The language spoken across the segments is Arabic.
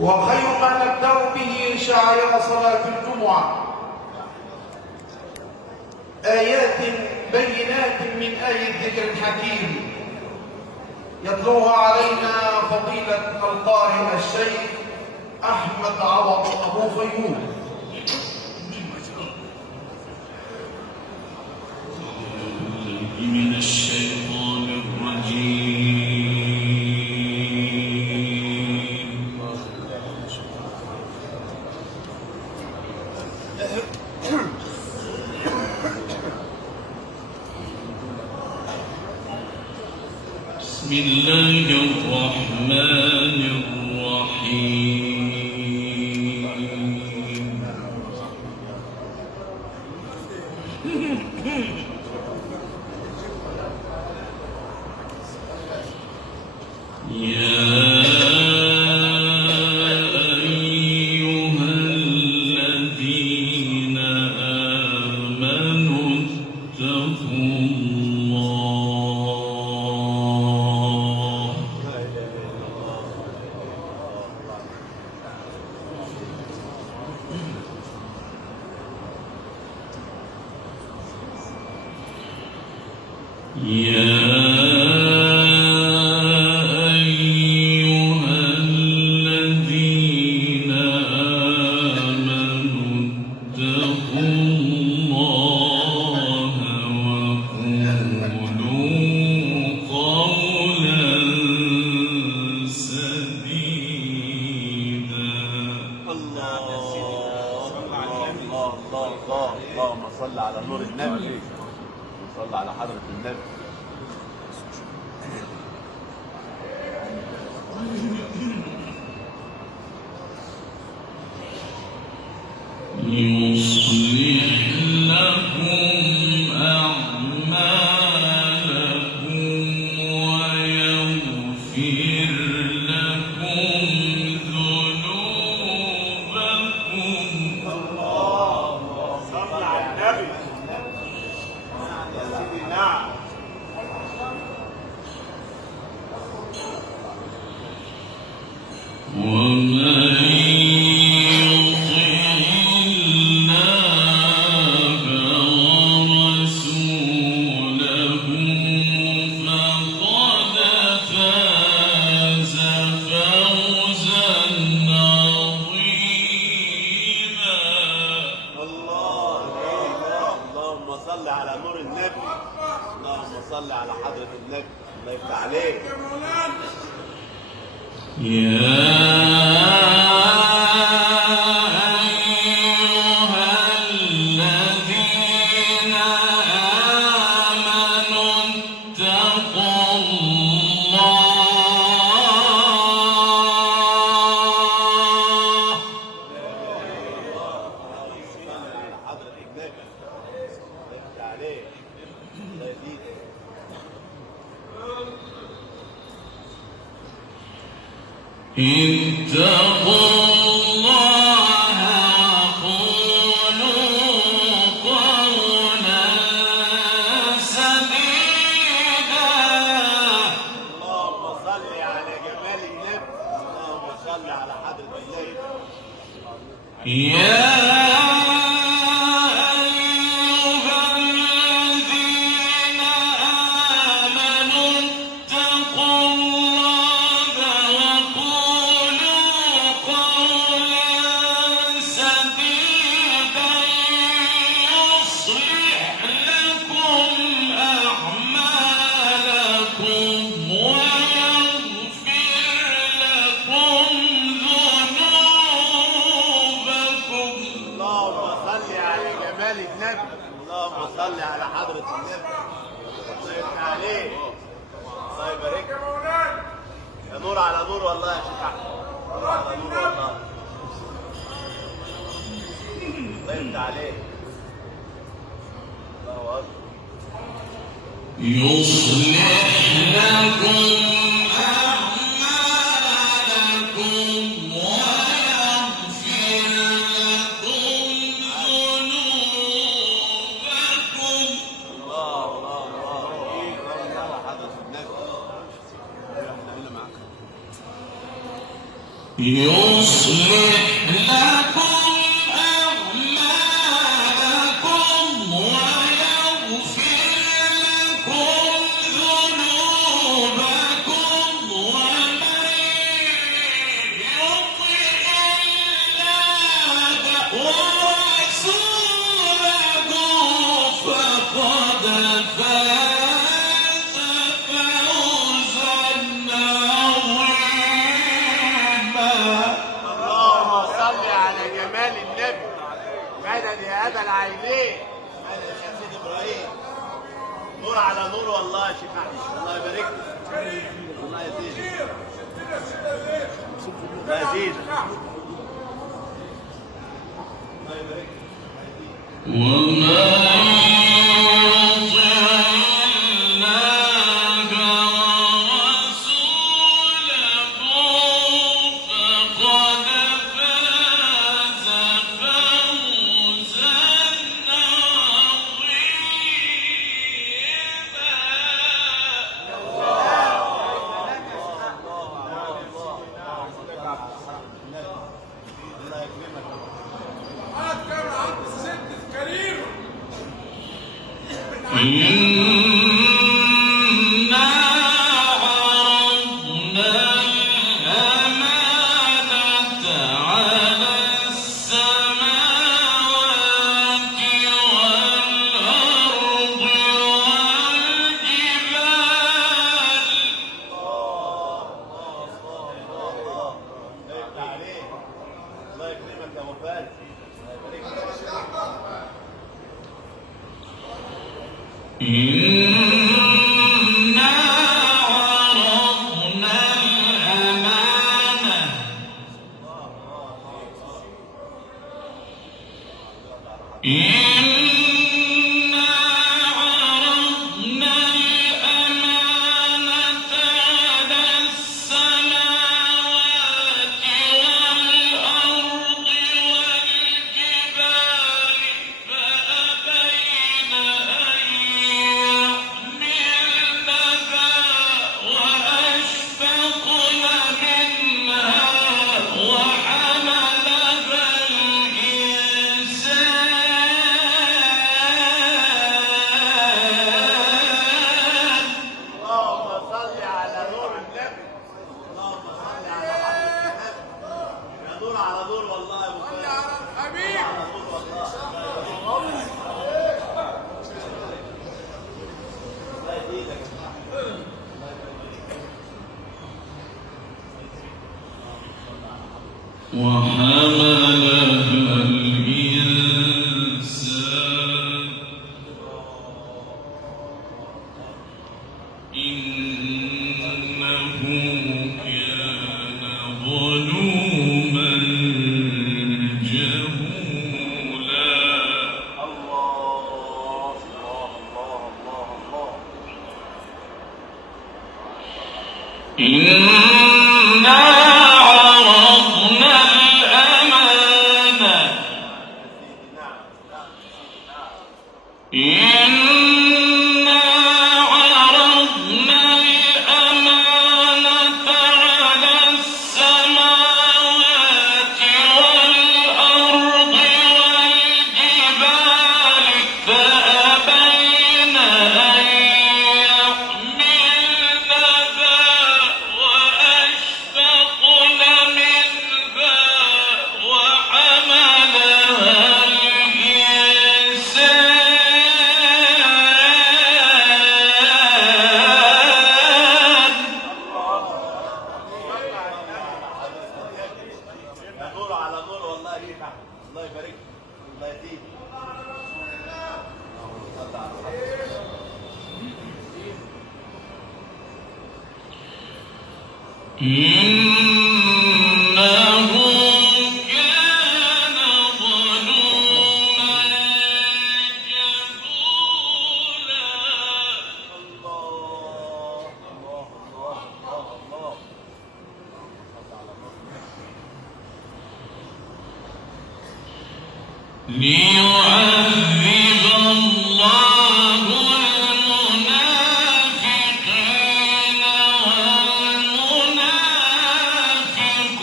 وخير ما نبدأ به شعائر صلاة الجمعة آيات بينات من آي الذكر الحكيم يتلوها علينا فضيلة القارئ الشيخ أحمد عوض أبو فيوم. من الشيطان الرجيم. بسم الله الرحمن الرحيم. اللهم صل على نور النبي صل على حضرة النبي. يصلح لكم أعمالكم ويغفر لكم ذنوبكم. صل على النبي. نعم. ومن صل على حضرة النبي. الله يفتح عليك. اتقوا الله وقولوا قولا سديدا. اللهم صل على جمال النبي. اللهم صل على حضرة النبي. اللهم صل على حضرة النبي. الله يفتح عليك. الله يبارك يا مولانا. يا نور على نور والله يا شيخ احمد. نور على نور والله. الله يفتح عليك. الله اكبر. يصلح لكم يصلح لكم أعمالكم ويغفر لكم ذنوبكم ومن يطع الله ورسوله فقد فاز فوزا عظيما. اللهم صل على جمال النبي. مدد يا ابا العينين، مدد يا سيدي ابراهيم. نور على نور والله يا شيخ احمد، الله يبارك لك. الله يزيدك، الله يزيدك، الله يبارك لك. وما يطع الله ورسوله فقد فاز فوزا عظيما. الله يكرمك. إنا عرضنا الأمانة على السماوات والأرض والجبال يفتح عليك. الله يكرمك يا وفاد. الله يبارك لك. إنا عرضنا الأمانة إنا عرضنا الأمانة على السماوات والأرض والجبال فأبين أن يحملنها وأشفقن منها وحملها الإنسان. اللهم صل على نور النبي. اللهم صل على حضرة النبي. يا نور على نور والله يا ابو فهد. حبيبي على نور والله. الله يزيدك. وحملها الإنسان إنه كان ظلوما جهولا. الله الله الله الله الله. إنا عرضنا الأمانة إنا عرضنا الأمانة على السماوات والأرض والجبال فأبين أن يحملنها وأشفقن منها وحملها الإنسان. نور على نور والله يا شيخ احمد. الله يبارك لك. الله يزيدك. اللهم صل على إنه كان ظلوما جهولا. الله الله الله الله الله. ليعذب الله المنافقين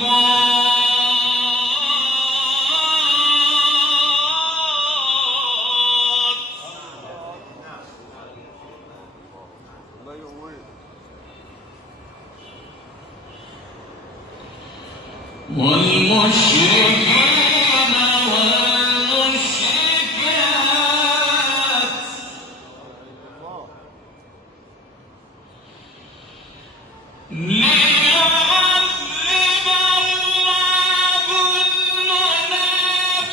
والمنافقات والمشركين والمشركات ليعذب الله المنافقين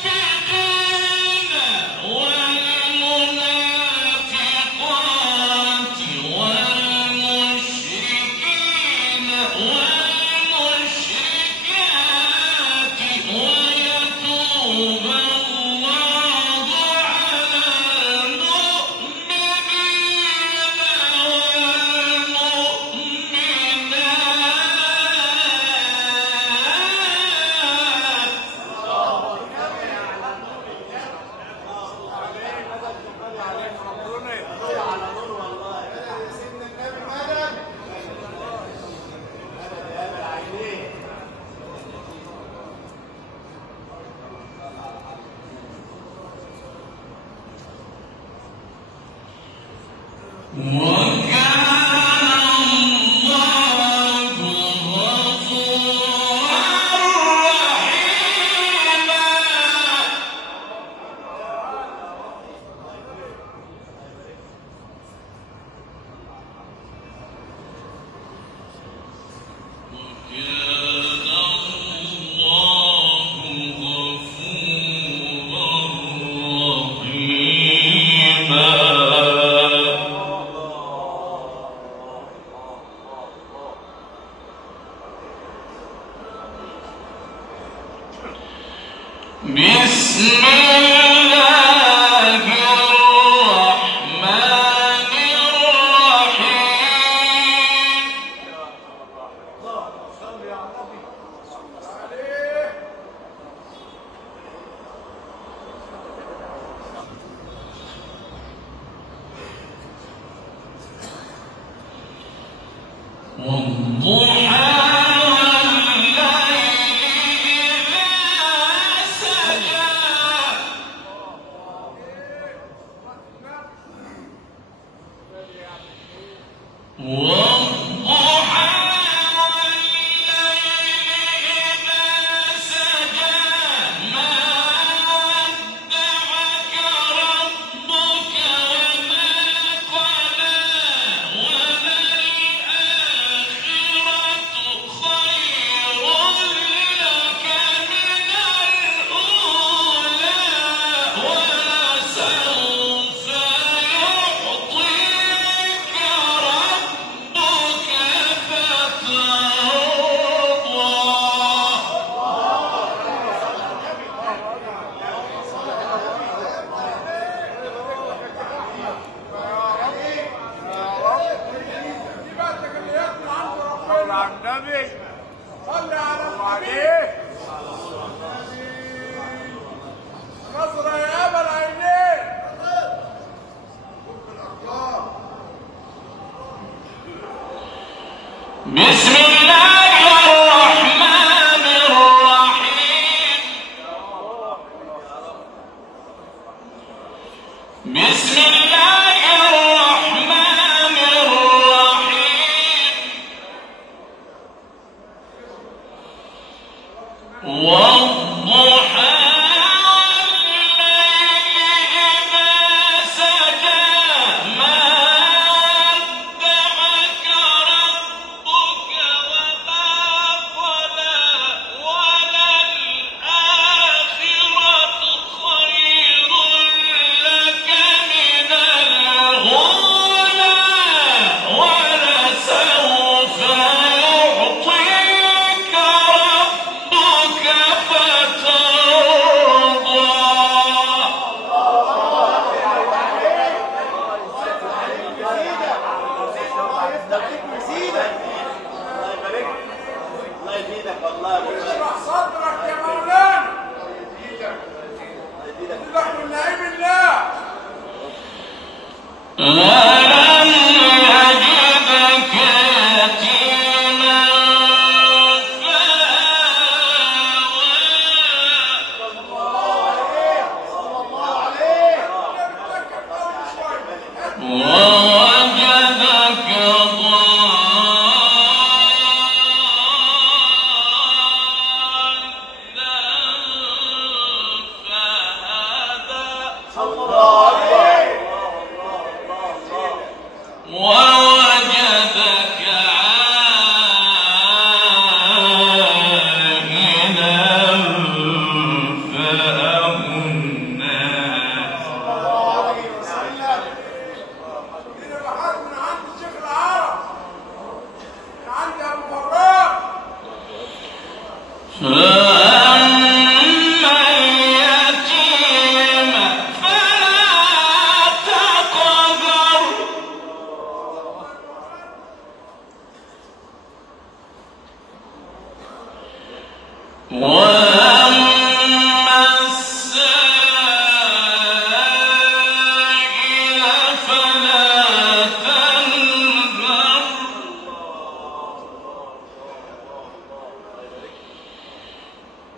والمنافقات والمشركين والمشركات ويتوب الله على المؤمنين والمؤمنات. وكان الله غفورا رحيما. وكان الله غفورا رحيما. بسم الله الرحمن الرحيم. والضحى والليل إذا سجى. والضحى والليل إذا سجى. ما ودعك ربك وما قلى. وللآخرة خير لك من الأولى. ولسوف يعطيك ربك صلى على النبي. نصر يا ابا العينين. بسم الله الرحمن الرحيم. بسم الله الرحمن الرحيم. والضحى والليل إذا سجى. ما ودعك ربك وما قلى. وللآخرة خير لك من الأولى. ولسوف يعطيك ربك فترضى.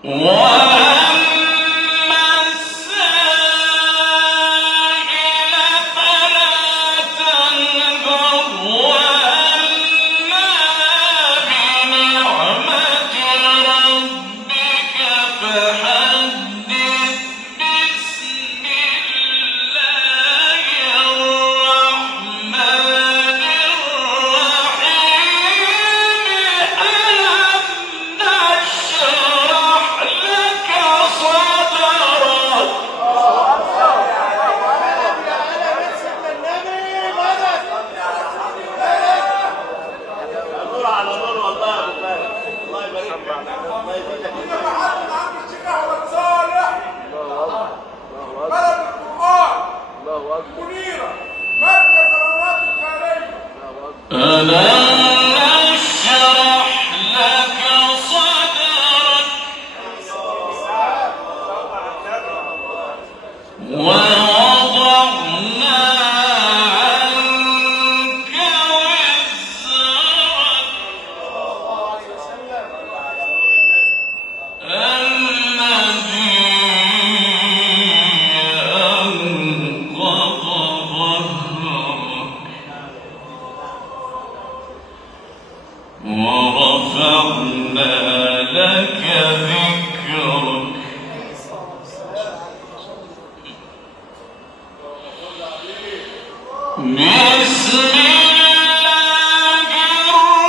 وأما السائل فلا تنهر وأما بنعمة ربك فحدث بسم الله الرحمن الرحيم ألم نشرح لك صدرك نور على نور والله يا ابو خالد. الله يبارك فيك. الله يزيدك. عم الشيخ احمد صالح بلد القران منيره مركز الامراض الخيريه. ألم نشرح لك صدرك ووضعنا عنك وزرك الذي أنقض ظهرك ورفعنا لك ذكرك بسم الله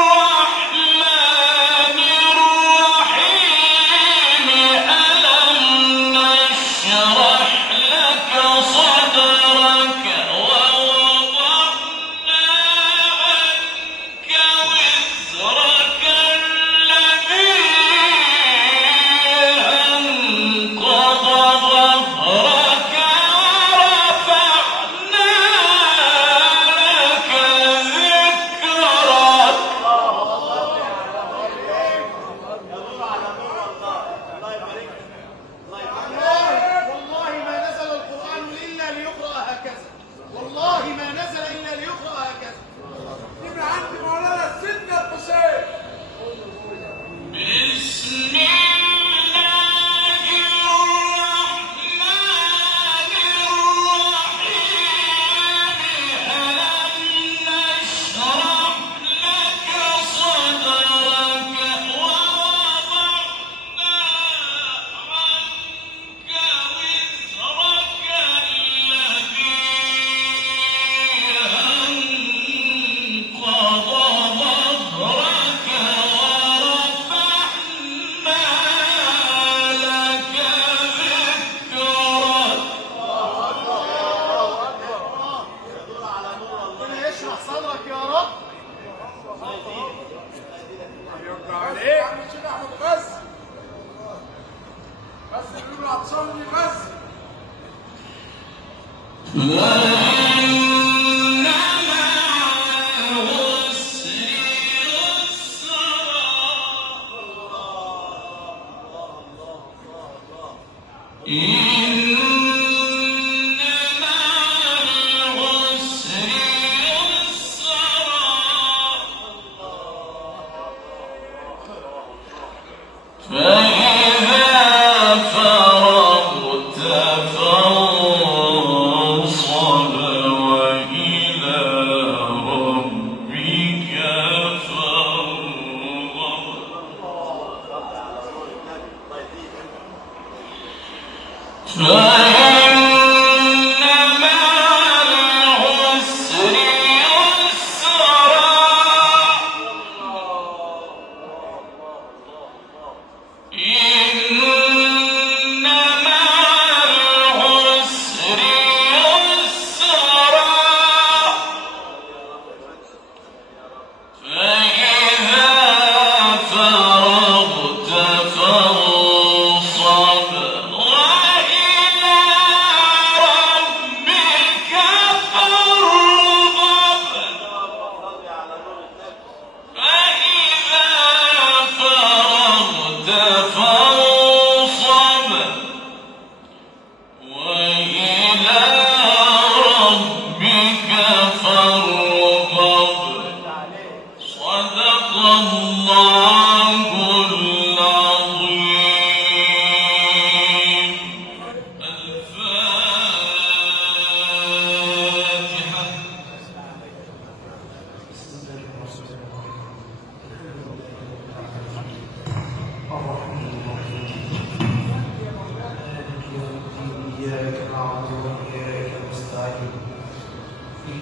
الرحمن الرحيم ألم نشرح لك صدرك ووضعنا عنك وزرك الذي أنقض ظهرك ورفعنا لك ذكرك والله ما نزل القرآن إلا ليقرأ هكذا. والله ما نزل إلا ليقرأ هكذا. من عند مولانا سيدنا الحسين. بسم الله الرحمن الرحيم ألم نشرح لك صدرك ووضعنا عنك وزرك الذي أنقض ظهرك ورفعنا لك ذكرك ربنا يشرح صدرك يا رب. عم الشيخ احمد بس بيقولوا عطشان بس. وإن مع العسر يسرا إن مع العسر يسرا فإذا فرغت فانصب وإلى ربك فارغب فإن مع العسر يسرا إن مع العسر يسرا فإذا فرغت فانصب وإلى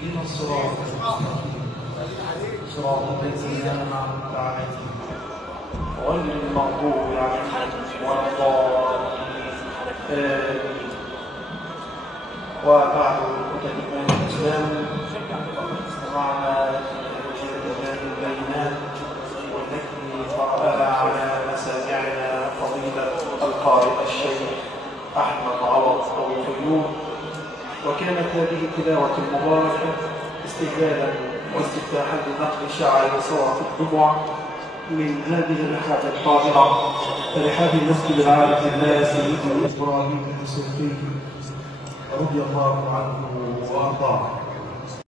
اهدنا الصراط المستقيم صراط الذين أنعمت عليهم غير المغضوب عليهم ولا الضالين آمين. وبعد متدين الإسلام استمعنا لكلمات البينات والتي قرأها على مسامعنا فضيلة القارئ الشيخ أحمد عوض أبو الفيوم، وكانت هذه التلاوة المباركة استهلالا واستفتاحا لنقل شعائر صلاة الجمعة من هذه الرحاب الطاهرة رحاب المسجد العارف الله سيدنا إبراهيم السلفي رضي الله عنه وأرضاه.